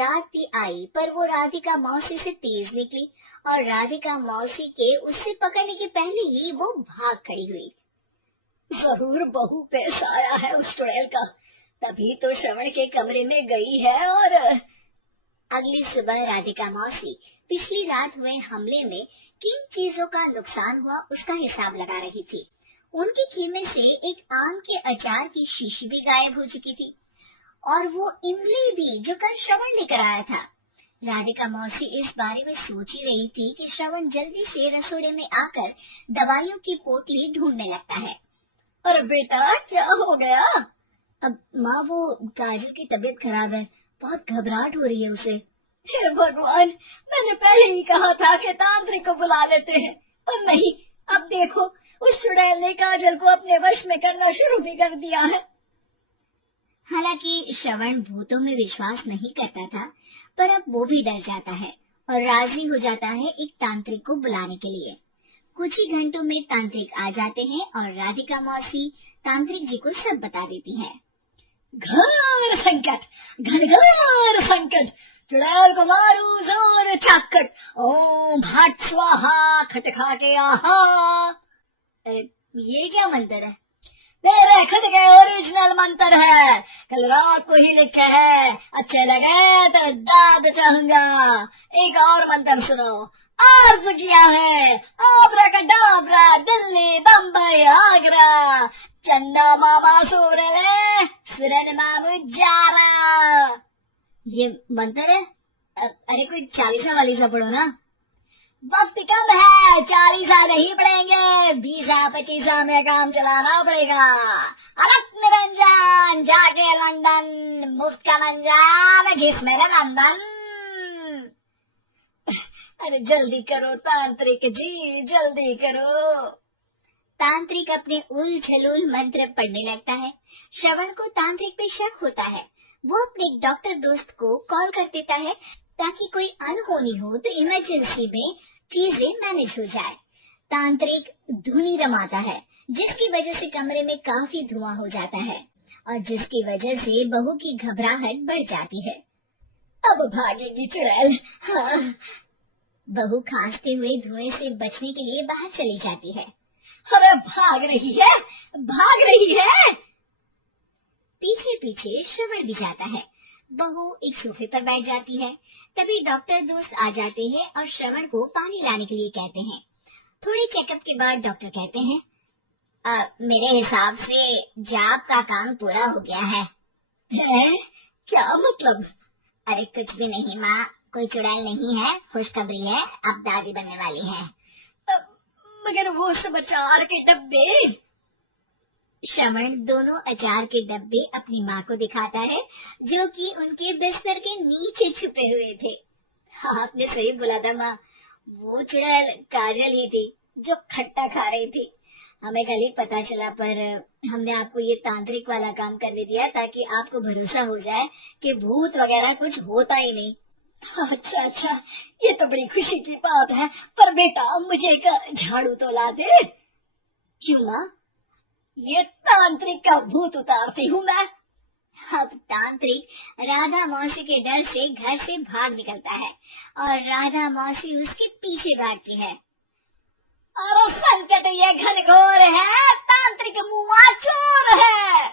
रात भी आई, पर वो राधिका मौसी से तेज निकली और राधिका मौसी के उससे पकड़ने के पहले ही वो भाग खड़ी हुई। जरूर बहू पैसा आया है उस चुड़ैल का, तभी तो श्रवण के कमरे में गई है। और अगली सुबह राधिका मौसी पिछली रात हुए हमले में किन चीजों का नुकसान हुआ उसका हिसाब लगा रही थी। उनके खेमे से एक आम के अचार की शीशी भी गायब हो चुकी थी और वो इमली भी जो कल श्रवण लेकर आया था। राधिका मौसी इस बारे में सोच ही रही थी कि श्रवण जल्दी से रसोड़े में आकर दवाइयों की पोटली ढूंढने लगता है। अरे बेटा क्या हो गया? अब माँ वो काजल की तबीयत खराब है, बहुत घबराहट हो रही है उसे। हे भगवान, मैंने पहले ही कहा था कि तांत्रिक को बुला लेते हैं, और नहीं, अब देखो उस चुड़ैल ने काजल को अपने वश में करना शुरू भी कर दिया है। हालांकि श्रवण भूतों में विश्वास नहीं करता था, पर अब वो भी डर जाता है और राजी हो जाता है एक तांत्रिक को बुलाने के लिए। कुछ ही घंटों में तांत्रिक आ जाते हैं और राधिका मौसी तांत्रिक जी को सब बता देती है। घोर संकट, घनघोर संकट, चुड़ैल को मारू जोर चाकट, ओम भट स्वाहा खटखा के आहा। अरे ये क्या मंत्र है? मेरे खुद के ओरिजिनल मंत्र है, कल रात को ही लिखे है, अच्छे लगे तो दाद चाहूंगा। एक और मंत्र सुनो, अर्ज किया है, आब्राकडाब्रा, दिल्ली बम्बई आगरा, चंदा मामा सूरले सुरन मामू जारा। ये मंत्र है? अरे कोई 40 वाली सा पढ़ो ना। वक्त कम है, 40 नहीं पड़ेंगे, 20-25 में काम चलाना पड़ेगा। अलग निरंजन जाके लंदन, मुफ्त का मंजान घिस मेरे नंदन। अरे जल्दी करो तांत्रिक जी, जल्दी करो। तांत्रिक अपने उल झलूल मंत्र पढ़ने लगता है। श्रवण को तांत्रिक पे शक होता है। वो अपने एक डॉक्टर दोस्त को कॉल कर देता है ताकि कोई अनहोनी हो तो इमरजेंसी में चीजें मैनेज हो जाए। तांत्रिक धुनी रमाता है, जिसकी वजह से कमरे में काफी धुआं हो जाता है और जिसकी वजह से बहू की घबराहट बढ़ जाती है। अब भागेगी चुड़ैल। हाँ। बहू खांसते हुए धुएं से बचने के लिए बाहर चली जाती है। अरे भाग रही है, भाग रही है। पीछे पीछे श्रवण भी जाता है। बहू एक सोफे पर बैठ जाती है। तभी डॉक्टर दोस्त आ जाते हैं और श्रवण को पानी लाने के लिए कहते हैं। थोड़े चेकअप के बाद डॉक्टर कहते हैं, मेरे हिसाब से जाप का काम पूरा हो गया है। क्या मतलब? अरे कुछ भी नहीं माँ, कोई चुड़ैल नहीं है, खुशखबरी है, अब दादी बनने वाली है। मगर वो सब अचार के डब्बे। श्रवण दोनों अचार के डब्बे अपनी माँ को दिखाता है, जो कि उनके बिस्तर के नीचे छुपे हुए थे। हाँ, आपने सही बोला था माँ, वो चुड़ैल काजल ही थी जो खट्टा खा रही थी। हमें कल ही पता चला, पर हमने आपको ये तांत्रिक वाला काम करने दिया ताकि आपको भरोसा हो जाए कि भूत वगैरह कुछ होता ही नहीं। अच्छा अच्छा, ये तो बड़ी खुशी की बात है, पर बेटा मुझे एक झाड़ू तो ला दे। क्यों माँ? ये तांत्रिक का भूत उतारती हूँ मैं। अब तांत्रिक राधा मौसी के डर से घर से भाग निकलता है और राधा मौसी उसके पीछे भागती है। अरे संकट ये घनघोर है, तांत्रिक मुआ चोर है।